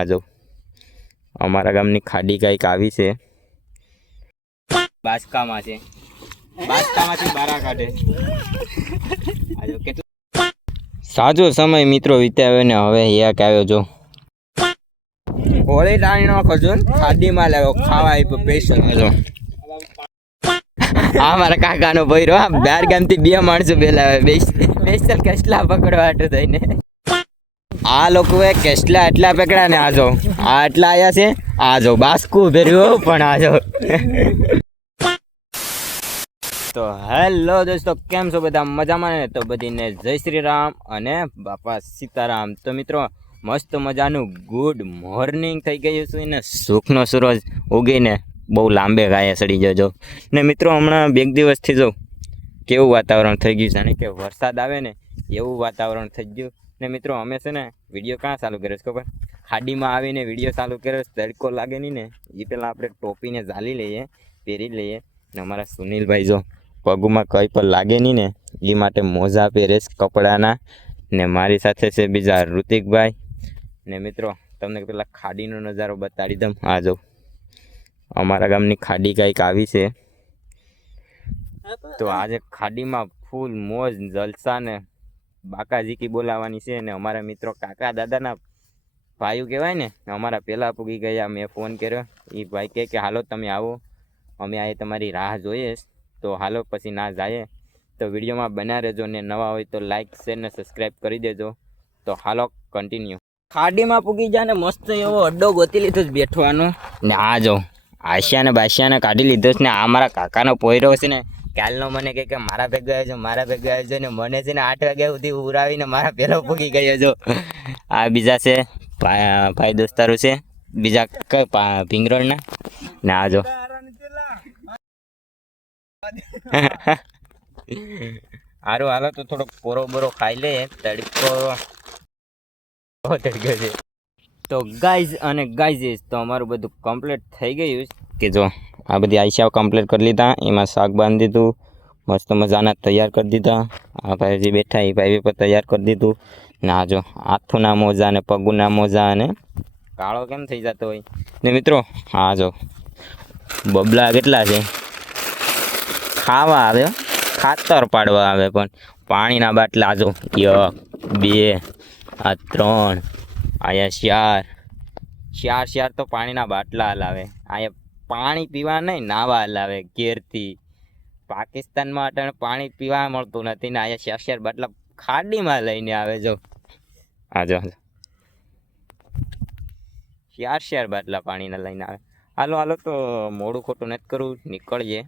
આ અમારા ગામની ખાડી કંઈક આવી છે. બાસકામાં છે. બાસકામાંથી બારા કાઢે. જો સાજો સમય મિત્રો વિતાવ્યો ને હવે એક આવ્યો જો. હોળી ડાળી નો ખજો ખાડીમાં લાવ્યો, ખાવા આપ્યો પૈસા જો. આ મારા કાકાનો ભૈરો આ બાર ગામથી બે માણસો પેલા સ્પેશિયલ કેટલા પકડવા હાટું થઈને. આ લોકોએ કેટલા એટલા પકડ્યા ને જો. આ એટલા આયા છે, આ જો. બાસ્કુ ભર્યું પણ આ જો. તો હેલો દોસ્તો, કેમ છો બધા? મજામાં ને? તો બધીને જય શ્રી રામ અને બાપા સીતારામ. તો મિત્રો, મસ્ત મજાનું ગુડ મોર્નિંગ થઈ ગયું છે ને. સુખનો સૂરજ ઉગીને બહુ લાંબે ગાয়ে સડી જજો. ને મિત્રો, હમણાં બે દિવસથી જો કેવું વાતાવરણ થઈ ગયું છે કે વરસાદ આવે ને, એવું વાતાવરણ થઈ ગયું. ને મિત્રો, અમે છે ને વીડિયો ક્યાં ચાલુ કર્યો છે ખબર? ખાડીમાં આવીને વીડિયો ચાલુ કર્યો તડકો લાગે નહીં ને એ પહેલાં આપણે ટોપીને ઝાલી લઈએ, પહેરી લઈએ. ને અમારા સુનિલભાઈ જો પગમાં કંઈ પણ લાગે નહીં ને એ માટે મોજા પહેરે કપડાના. ને મારી સાથે છે બીજા ઋતિકભાઈ. ને મિત્રો, તમને પેલા ખાડીનો નજારો બતાડી દઉં. આ જો, અમારા ગામની ખાડી કંઈક આવી છે. તો આજે ખાડીમાં ફૂલ મોજ, જલસા ને બાકાજીકી બોલાવવાની છે ને અમારા મિત્રો કાકા દાદાના ભાઈઓ કહેવાય ને અમારા પહેલાં પૂગી ગયા, મેં ફોન કર્યો. એ ભાઈ કહે કે, હાલો, તમે આવો. અમે આ તમારી રાહ જોઈએ તો હાલો, પછી ના જાય. તો વિડીયોમાં બના રહેજો ને નવા હોય તો લાઇક શેર ને સબસ્ક્રાઈબ કરી દેજો. તો હાલો કન્ટિન્યુ ખાડીમાં પૂગી જાય ને મસ્ત એવો અડ્ડો ગોતી લીધો જ બેઠવાનો. ને આ જો, આશિયાને બાશિયાને કાઢી લીધો છે ને, આ મારા કાકાનો પોયરો છે ને કાલનો મને કહે કે મારા ભેગો આવ્યો છે મારા ભેગો આવ્યો છે ને મને છે ને આઠ વાગ્યા સુધી ઉરાવીને મારા પેલો પૂગી ગયો છો. આ બીજા છે ભાઈ દોસ્તારો છે, બીજા કઈ પા- ભીંગરોળના ને આ જો. હારું, હાલો, તો થોડોક પોરો બોરો ખાઈ લે તડકો. તડકો છે. તો ગાઈઝ અને ગાઈઝ તો અમારું બધું કમ્પ્લીટ થઈ ગયું કે જો આ બધી આઈસાઓ કમ્પ્લીટ કરી લીધા. એમાં શાક બાંધી દીધું, મસ્ત મજાના તૈયાર કરી દીધા. આ ભાઈ બેઠા એ ભાઈ પણ તૈયાર કરી દીધું. ને જો હાથોના મોજા ને પગુના મોજા અને કાળો કેમ થઈ જતો હોય? ને મિત્રો હા જો બબલા કેટલા છે? ખાવા આવે, ખાતર પાડવા આવે પણ પાણીના બાટલા જો એક, બે, આ ત્રણ, અહીંયા ચાર. ચાર ચાર તો પાણીના બાટલા હલાવે અહીંયા પાણી પીવા નહીં, નાવા લાવે ઘેરથી. પાકિસ્તાનમાં અટાણે પાણી પીવા મળતું નથી ને અહીંયા શેર બાટલા ખાડીમાં લઈને આવે જો. આજો જો શ્યાર શ્યાર બાટલા પાણીના લઈને આવે. હાલો હાલો તો મોડું ખોટું નથી કરવું, નીકળીએ.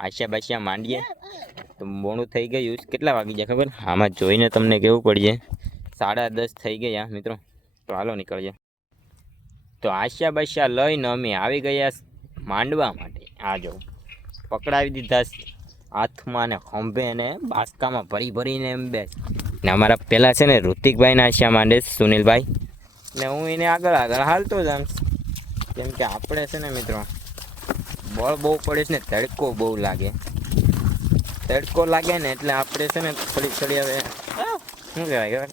આશિયા બાશિયા માંડીએ. તો મોડું થઈ ગયું. કેટલા વાગી જાય ખબર? આમાં જોઈને તમને કેવું પડીએ સાડા દસ થઈ ગયા મિત્રો. તો હાલો, નીકળીએ. તો આશિયા બાશિયા લઈને અમે આવી ગયા માંડવા માટે. આ જો, પકડાવી દીધા છે. હાથમાં ને ખંભે ને બાસકામાં ભરી ભરીને એમ બે ને અમારા પહેલાં છે ને ઋતિકભાઈ આશા માંડે સુનિલભાઈ? ને હું એને આગળ આગળ હાલતો જામ કેમ કે આપણે છે ને મિત્રો, બળ બહુ પડે છે ને, તડકો બહુ લાગે. તડકો લાગે ને એટલે આપણે છે ને થોડી થોડી હવે શું કહેવાય ખબર?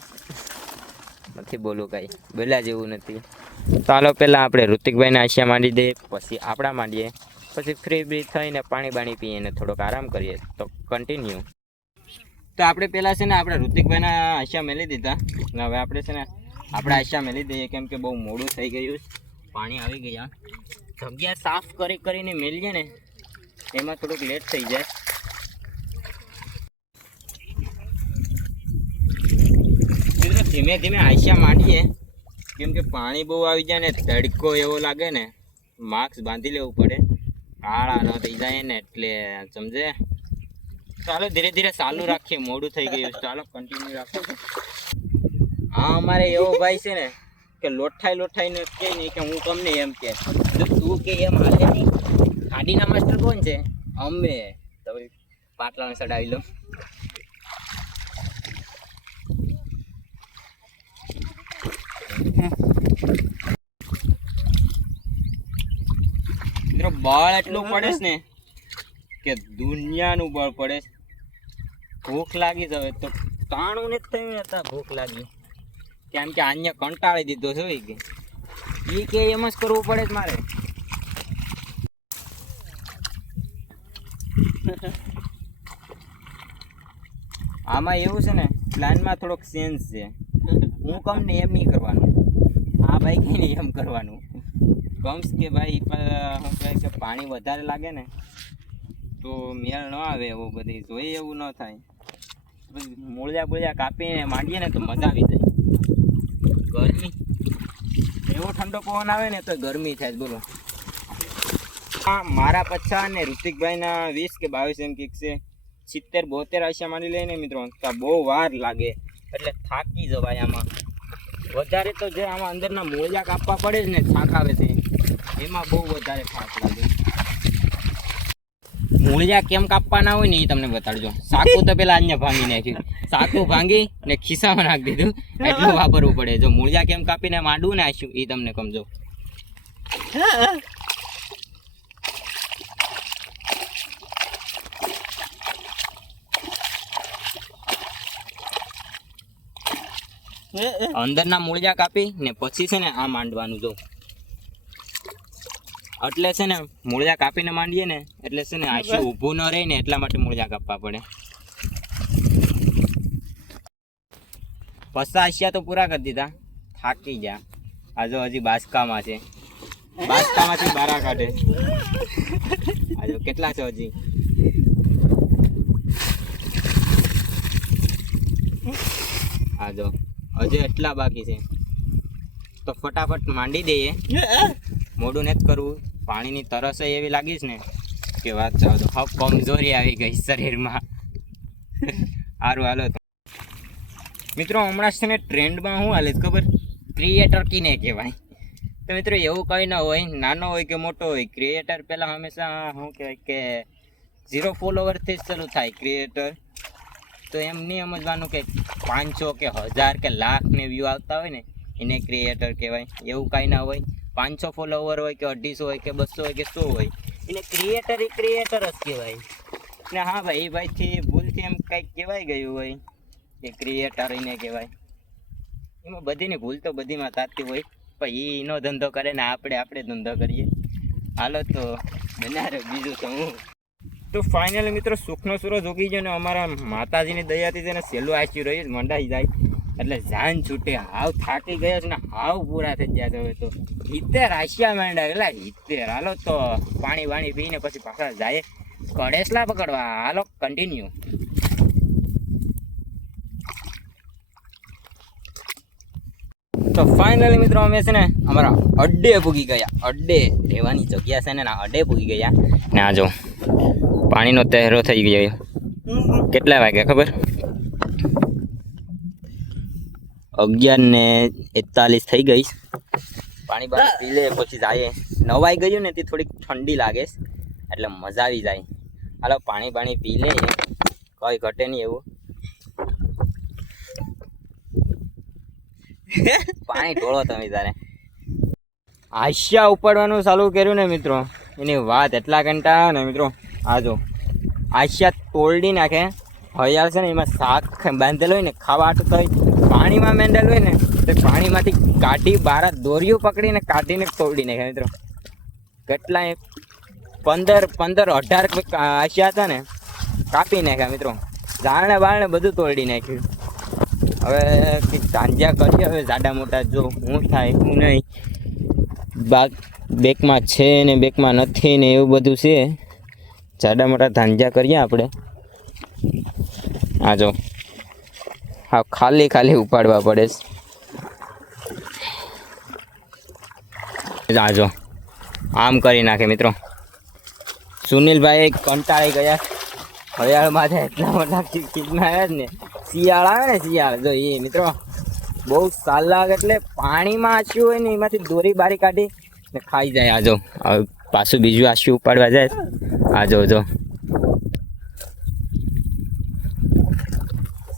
નથી બોલું કાંઈ. બોલ્યા જેવું નથી. તો હાલો પહેલાં આપણે ઋતિકભાઈને આશિયા માંડી દઈએ, પછી આપણા માંડીએ, પછી ફ્રી બ્રી થઈને પાણી બાણી પીએ ને થોડોક આરામ કરીએ, તો કન્ટિન્યુ તો આપણે પહેલાં છે ને આપણે ઋતિકભાઈના આશિયા મેલી દીધા, ને હવે આપણે છે ને આપણે આશિયા મેલી દઈએ, કેમ કે બહુ મોડું થઈ ગયું પાણી આવી ગયા. જગ્યા સાફ કરી કરીને મેલીએ ને, એમાં થોડુંક લેટ થઈ જાય. ધીમે ધીમે આશિયા માંડીએ. કેમ કે પાણી બહુ આવી જાય ને તડકો એવો લાગે ને, માસ્ક બાંધી લેવું પડે. કાળા ન થઈ જાય ને એટલે સમજે? ચાલો ધીરે ધીરે ચાલુ રાખીએ, મોડું થઈ ગયું. ચાલો કન્ટિન્યુ રાખો. હા, અમારે એવો ભાઈ છે ને કે લોઠાઈ લોઠાઈ ને કહે નહીં કે હું તમને એમ કે. તું કે એમ હાલે નહીં. ગાડીના માસ્ટર કોણ છે? અમે. તમે પાટલાને ચડાવી લો મિત્રો, બળ એટલું પડે છે ને કે દુનિયાનું બળ પડે ભૂખ લાગી જવે તો તાણું ને થયું હતા ભૂખ લાગી. કેમ કે આને કંટાળી દીધો છે કે. એ કે એમ જ કરવું પડે જ મારે. આમાં એવું છે ને પ્લાનમાં થોડોક ચેન્જ છે. હું કમ ને એમ નહીં કરવાનું. આ ભાઈ કઈ નહીં એમ કરવાનું. કમ્સ કે ભાઈ શું કહેવાય કે પાણી વધારે લાગે ને, તો મેળ ન આવે એવું બધી. જોઈએ એવું ન થાય. મૂળિયા બુળિયા કાપીને માંડીએ ને તો મજા આવી જાય. ગરમી. એવો ઠંડો પવન આવે ને તો ગરમી થાય બોલો. હા મારા પચ્છા ને ઋતિકભાઈના વીસ કે બાવીસ એમ કીક છે. સિત્તેર બોતેર આશા માંડી લઈને મિત્રો. બહુ વાર લાગે. એટલે થાકી જવાય આમાં. વધારે તો જે આમાં અંદરના મોજા કાપવા પડે છે ને થાક આવે છે. એમાં બહુ વધારે થાક લાગે. મૂળિયા કેમ કાપવાના હોય ને એ તમને બતાડજો. સાકું તો પેલા અહીંયા ભાંગી નાખ્યું. સાકું ભાંગી ને ખિસ્સામાં નાખી દીધું. એટલું વાપરવું પડે. જો મૂળિયા કેમ કાપીને માંડવું ને આશું એ તમને કમજો. અંદરના મૂળિયા કાપી ને પછી છે ને આ માંડવાનું જો. એટલે છે ને મૂળિયા કાપીને માંડીએ ને એટલે છે ને આશી ઊભું ન રહે ને એટલા માટે મૂળિયા કાપવા પડે. પસા આશિયા તો પૂરા કરી દીધા. થાકી ગયા. આજો હજી બાસકામાં છે. બાસકામાંથી બારા કાઢે. આજો કેટલા છે હજી? આ જો. હજી એટલા બાકી છે. તો ફટાફટ માંડી દઈએ. મોડું નથી કરવું. પાણીની તરસ એવી લાગીશ ને? કે વાત ચાલો તો હફ કમજોરી આવી ગઈ શરીરમાં. સારું હાલો મિત્રો, હમણાં છે ને ટ્રેન્ડમાં શું હાલે ખબર? ક્રિએટર કીને કહેવાય. તો મિત્રો, એવું કંઈ ના હોય. નાનો હોય કે મોટો હોય ક્રિએટર પહેલાં હંમેશા, શું કહેવાય કે ઝીરો ફોલોવરથી જ શરૂ થાય ક્રિએટર તો એમ નહીં સમજવાનું કે પાંચસો કે હજાર કે લાખને વ્યૂ આવતા હોય ને, એને ક્રિએટર કહેવાય. એવું કાંઈ ના હોય. પાંચસો ફોલોવર હોય કે અઢીસો હોય કે બસો હોય કે સો હોય, એને ક્રિએટર એ ક્રિએટર જ કહેવાય. ને હા ભાઈ, એ ભાઈથી ભૂલથી એમ કંઈક કહેવાય ગયું હોય કે ક્રિએટર એને કહેવાય. એમાં બધીની ભૂલ તો બધીમાં થતી હોય, પણ એનો ધંધો કરે ને આપણે આપણે ધંધો કરીએ. હાલો તો બનારે બીજું તો હું. તો ફાઇનલી મિત્રો સુખનો સૂરજ ઉગી ગયો ને અમારા માતાજીની દયાથી છે ને સહેલું આચ્યું રહ્યું મંડાઈ જાય. એટલે જાન છૂટે, હાવ થાકી ગયા છે ને હાવ પૂરા થઈ ગયા છે હવે તો. હિતેર આશિયા માંડા એટલે હિતેર. હાલો તો પાણી વાણી પીને પછી પાછા જાય કડેસલા પકડવા. હાલો કન્ટિન્યુ તો ફાઇનલી મિત્રો અમે છે ને અમારા અડ્ડે પૂગી ગયા. અડ્ડે રહેવાની જગ્યા છે ના અડ્ડે પૂગી ગયા. ને આ જો. પાણીનો તહેરો થઈ ગયો કેટલા વાગ્યા, ખબર? અગિયાર ને એકતાલીસ થઈ ગઈ. પાણી બાણી પી લે, પછી જાય નવાઈ ગયું ને તે થોડીક ઠંડી લાગે એટલે મજા આવી જાય. હાલો, પાણી બાણી પી લે. કોઈ ઘટે નહીં એવું. પાણી ઢોળો તમે તારે. આશિયા ઉપાડવાનું ચાલુ કર્યું ને, મિત્રો. એની વાત એટલા કંટા ને, મિત્રો. આ જો. આશિયા તોડી નાખે. હયાળ છે ને, એમાં શાક બાંધેલો હોય ને ખાવા આટું થાય પાણીમાં મેંડેલ હોય ને, તો પાણીમાંથી કાઢી બહાર દોરીઓ પકડીને કાઢીને તોડી નાખે, મિત્રો. કેટલા પંદર પંદર, અઢાર આશિયા હતા ને, કાપી નાખ્યા, મિત્રો. જાણે બાળને બધું તોડી નાખ્યું. હવે સાંજ્યા કરીએ, હવે જાડા મોટા જો હું થાય, હું નહીં. બાગ, બેકમાં છે ને, બેકમાં નથી ને એવું બધું છે. જાડા મોટા ધાંજા કરીએ આપણે. આ જો. હા ખાલી ખાલી ઉપાડવા પડે આ જો. આમ કરી નાખે મિત્રો. સુનિલભાઈ કંટાળી ગયા. હરિયાળમાં એટલા મોટા ખીચમાં આવ્યા જ ને. શિયાળ આવે ને શિયાળ. જો એ મિત્રો, બહુ સાલ લાગે એટલે પાણીમાં આસ્યું હોય ને, એમાંથી દોરી બારી કાઢી ને ખાઈ જાય આજો હવે પાછું બીજું આસ્યું ઉપાડવા જાય. આ જો જો.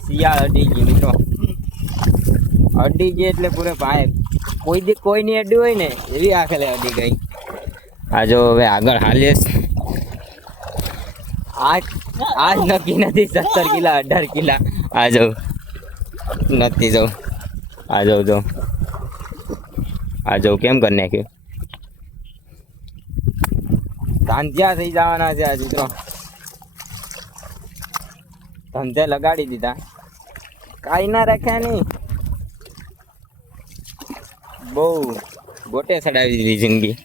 શિયાળ અડી ગઈ મિત્રો. અડી ગઈ એટલે પૂરે ભાઈ. કોઈ દી કોઈની અડી હોય ને એવી આખેલે અડી ગઈ. આ જો હવે આગળ હાલીએ આજ આજ નક્કી નથી સત્તર કિલા અઢાર કિલા. આ જાઉં નથી જાઉં આ જાઉં જાઉં આ જો કેમ કરી નાખ્યું? ધાંધ્યા થઈ જવાના છે આ મિત્રો ધંધે લગાડી દીધા. કાંઈ ના રાખ્યા નહીં બહુ ગોટે ચડાવી દીધી જિંદગી.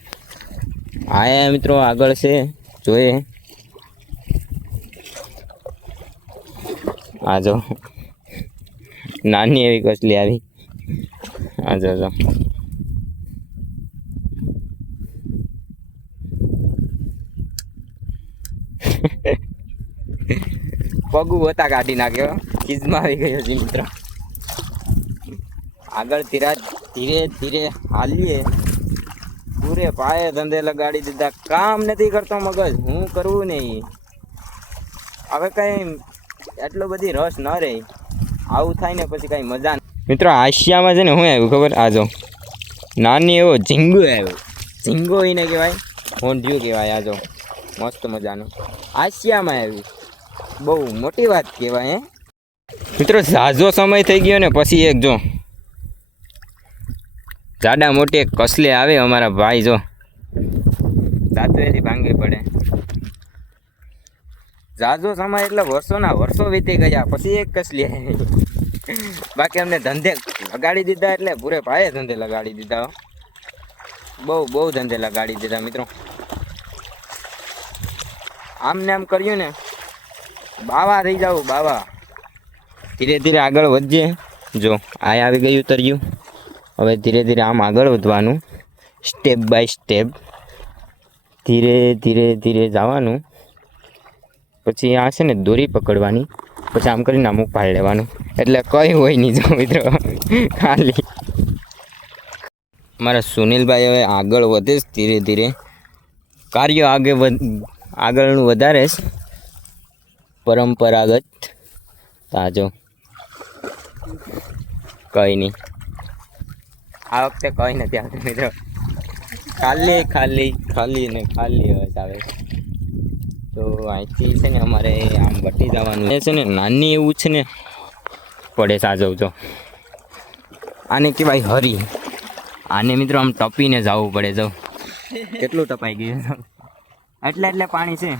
આયા મિત્રો આગળ છે, જોઈએ. આ જો. નાની એવી કસલી આવી. આ જો જો પગું હતા કાઢી નાખ્યો. ખીજમાં આવી ગયો છે મિત્ર. આગળ ધીરા ધીરે ધીરે હાલીએ. પૂરે પાયે ધંધે લગાડી દીધા. કામ નથી કરતો મગજ. હું કરવું નહીં. હવે કઈ એટલો બધી રસ ન રહે. આવું થાય ને પછી કઈ મજા મિત્રો આશિયામાં છે ને શું આવ્યું ખબર? આજો નાની એવો ઝીંગો આવ્યો. ઝીંગો એને કહેવાય. હોંઢિયું કહેવાય આજો મસ્ત મજાનું. આશિયામાં આવ્યું બહુ મોટી વાત કહેવાય, હે? મિત્રો ઝાઝો સમય થઈ ગયો ને, પછી એક જો. જાડા મોટી એક કસલે આવે અમારા ભાઈ જો. દાંતવેથી ભાંગી પડે. ઝાઝો સમય એટલે વર્ષોના વર્ષો વીતી ગયા, પછી એક કસલી બાકી અમને ધંધે લગાડી દીધા એટલે પૂરે ભાઈએ ધંધે લગાડી દીધા બહુ બહુ ધંધે લગાડી દીધા, મિત્રો. આમ ને આમ કર્યું ને બાવા થઈ જાવ બાવા. ધીરે ધીરે આગળ વધીએ જો આ આવી ગયું તર્યું હવે ધીરે ધીરે આમ આગળ વધવાનું. સ્ટેપ બાય સ્ટેપ ધીરે ધીરે ધીરે જવાનું. પછી આ છે ને દોરી પકડવાની. પછી આમ કરીને અમુક પાડી લેવાનું. એટલે કંઈ હોય નહીં જો મિત્રો. ખાલી. મારા સુનિલભાઈ હવે આગળ વધે ધીરે ધીરે. કાર્ય આગળ આગળનું વધારે પરંપરાગત તાજો. કંઈ નહીં આ વખતે કંઈ નથી આવતું મિત્રો. ખાલી ખાલી ખાલી ને ખાલી અવાજ આવે તો અહીંથી છે ને અમારે આમ વટી જવાનું છે ને, નાની એવું છે ને, પડે સાજવ જો આને કહેવાય હરી. આને મિત્રો આમ ટપીને જવું પડે જો. કેટલું ટપાઈ ગયું એટલે એટલે પાણી છે.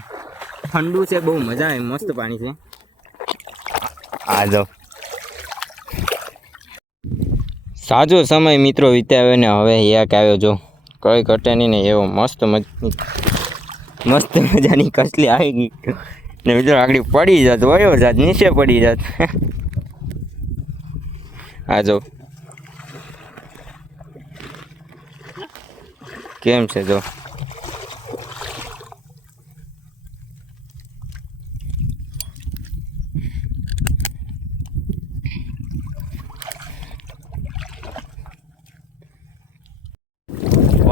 ઠંડુ છે બહુ મજા આવે મસ્ત પાણી છે. આ જો. સાજો સમય મિત્રો વિતાવ્યો ને હવે એક આવ્યો જો. કઈ ઘટે નહીં ને એવો મસ્ત મજ મસ્ત મજાની કસલી આવી ગઈ. ને મિત્રો આગળ પડી જાત વયો જાત નીચે પડી જાત. આ જો. કેમ છે જો?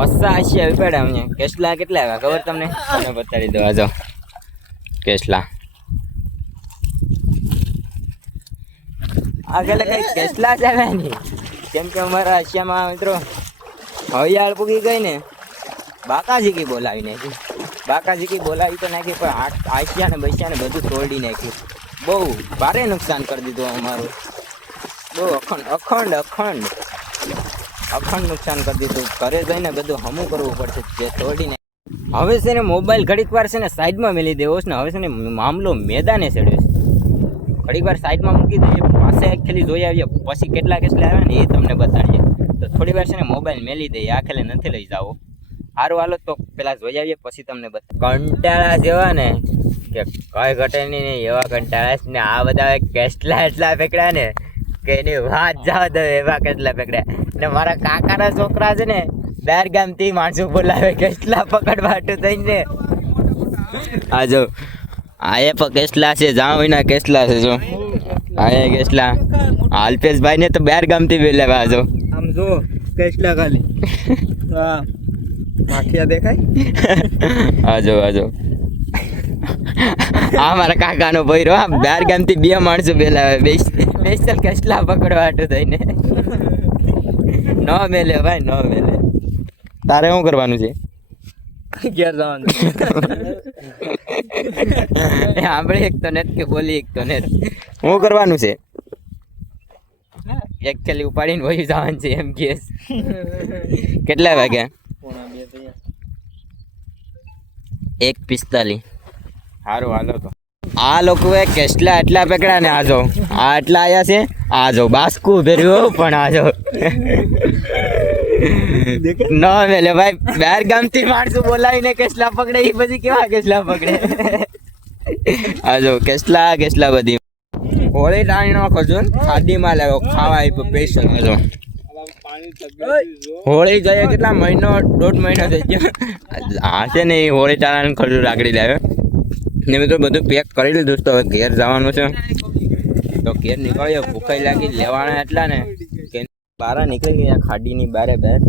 વસ્સા આશી આવી અમને. કેસલા કેટલા આવ્યા? ખબર તમને? તમને બતાડી દો આજો કેસલા. આગળ કઈ કેસલા જ આવ્યા નહીં. કેમ કે અમારા આશિયામાં મિત્રો હવિયાળ પૂગી ગઈ ને બાકાજીકી બોલાવી નાખી. બાકાજીકી બોલાવી તો નાખી, પણ આશિયા ને બૈસિયા ને બધું તોડી નાખ્યું. બહુ ભારે નુકસાન કરી દીધું અમારું. બહુ અખંડ અખંડ અખંડ. અખંડ નુકસાન કરી દીધું. ઘરે જઈને બધું હમું કરવું પડશે. જે તોડીને. હવે છે ને મોબાઈલ ઘડીક વાર છે ને સાઈડમાં મેલી દેવો છે ને હવે છે ને મામલો મેદાને ચડ્યો છે. ઘડીક વાર સાઈડમાં મૂકી દઈએ પાસે એકચુઅલી જોઈ આવીએ. પછી કેટલા કેટલા આવ્યા ને એ તમને બતાડીએ. તો થોડી વાર છે ને મોબાઈલ મેલી દઈએ આ ખેલે નથી લઈ જાઓ સારું હાલો તો પેલા જોઈ આવીએ, પછી તમને બતા કંટાળા જેવા ને કે કઈ ઘટે નહીં એવા કંટાળા ને આ બધા કેટલા એટલા પકડ્યા ને કે એની વાત જાવ તો એવા કેટલા પકડ્યા ને મારા કાકાના છોકરા છે ને બાર ગામથી માણસો બોલાવે કેટલા પકડવાટું થઈને. આ જો આ એ પણ કેસલા છે જાઉં એના કેસલા છે જો. આ એ કેસલા. આ અલ્પેશભાઈ ને તો બાર ગામથી બોલાવ્યા જો. આમ જો કેટલા ખાલી. હા. માખિયા દેખાય? આજો આજો આ મારા કાકાનો ભાઈ રો બાર ગામથી બે માણસો બોલાવે બે સ્પેશિયલ કેસલા પકડવા હાટું થઈને. ન મેલે ભાઈ ન મેલે. તારે શું કરવાનું છે? ઘેર જવાનું. આપણે એક તો નેટ કે બોલી એક તો નેટ શું કરવાનું છે? એક થેલી ઉપાડીને વહી જવાનું છે એમ કે કેટલા વાગ્યા? એક પિસ્તાલીસ. સારું હાલો તો. આ લોકોએ કેટલા એટલા પકડ્યા ને આજો આ એટલા આયા છે આજો બાસ્કુ ભર્યું પણ આજો ન મેલે ભાઈ બાર ગામથી માણસો બોલાવીને કેટલા પકડે એ પછી કેવા કેટલા પકડે? આજો કેટલા કેટલા બધી. હોળી ટાણી નો ખજો ખાડીમાં લેવો, ખાવા આપ્યો, પૈસો આજો હોળી જાય કેટલા મહિનો, દોઢ મહિનો થઈ ગયો. આ છે ને હોળી ટાણાનું ખર્ચું રાખડી લાવે ને મિત્રો બધું પેક કરી લીધું તો હવે ઘેર જવાનું છે. તો ઘેર નીકળીએ, ભૂખાઈ લાગી, લેવાના એટલા ને કે બહાર નીકળી ગયા, ખાડીની બારે બેઠ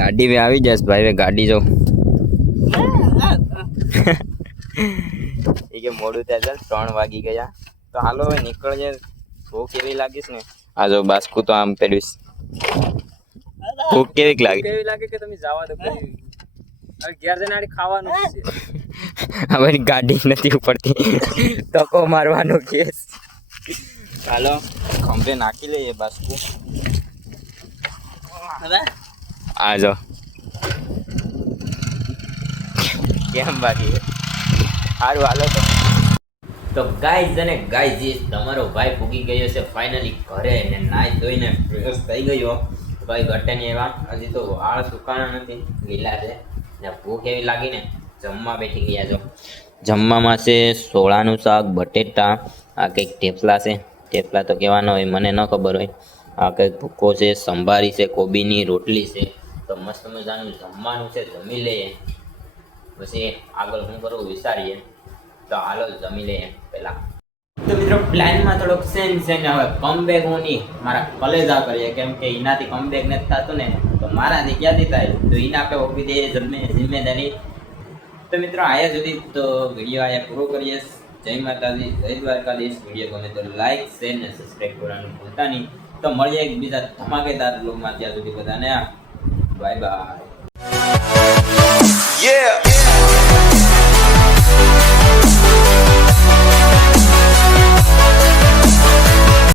ગાડી બે આવી જશે ભાઈ ગાડી જો. એ કે મોડું ત્યાં ત્રણ વાગી ગયા. તો હાલો હવે નીકળજે ભૂખ એવી લાગીશ ને. આ જો બાસ્કુ તો આમ પહેરીશ ભૂખ કેવી લાગે. કેવી લાગે કે તમે જવા દો ઘેર જઈને ખાવાનું છે. અમારી ગાડી નથી ઉપડતી. તકો મારવાનો કેસ. હાલો ખંભે નાખી લઈએ બાસ્કુ. આ જો. કેમ બાકી? સારું હાલો તો. તો ગાઈઝ અને ગાઈઝ તમારો ભાઈ પૂગી ગયો છે ફાઇનલી ઘરે ને નાઈ ધોઈને ફ્રેશ થઈ ગયો. ભાઈ ઘટે નહીં એવા. હજી તો વાળ સુકાણા નથી લીલા છે. ભૂખ એવી લાગીને જમવા બેઠી ગયા છો. જમવામાં છે સોળાનું શાક, બટેટા, આ કંઈક ઢેફલા છે. ઢેફલા તો કહેવાનો હોય, મને ન ખબર હોય. આ કંઈક ભૂકો છે, સંભારી છે, કોબીની રોટલી છે. તો મસ્ત મજાનું જમવાનું છે, જમી લઈએ. પછી આગળ શું કરું, વિચારીએ. તો હાલો, જમી લઈએ પહેલા. તો મિત્રો, પ્લાનમાં થોડોક સેમ છે ને હવે કમબેક હું નહીં મારા કલેજા કરીએ. કેમ કે એનાથી કમબેક નથી થતું ને. તો મારાથી ક્યાંથી થાય? તો એને આપણે ઓપી દઈએ જમે, જિમ્મેદારી. તો મિત્રો આયા સુધી તો વીડિયો આયા પૂરો કરીએ. જય માતાજી, જય દ્વારકાધીશ. વીડિયો ગમે તો લાઈક શેર ને સબસ્ક્રાઈબ કરવાનું ભૂલતા નહીં. તો મળીએ એકબીજા ધમાકેદાર બ્લોગમાં ત્યાં સુધી બધાને. Bye bye Yeah.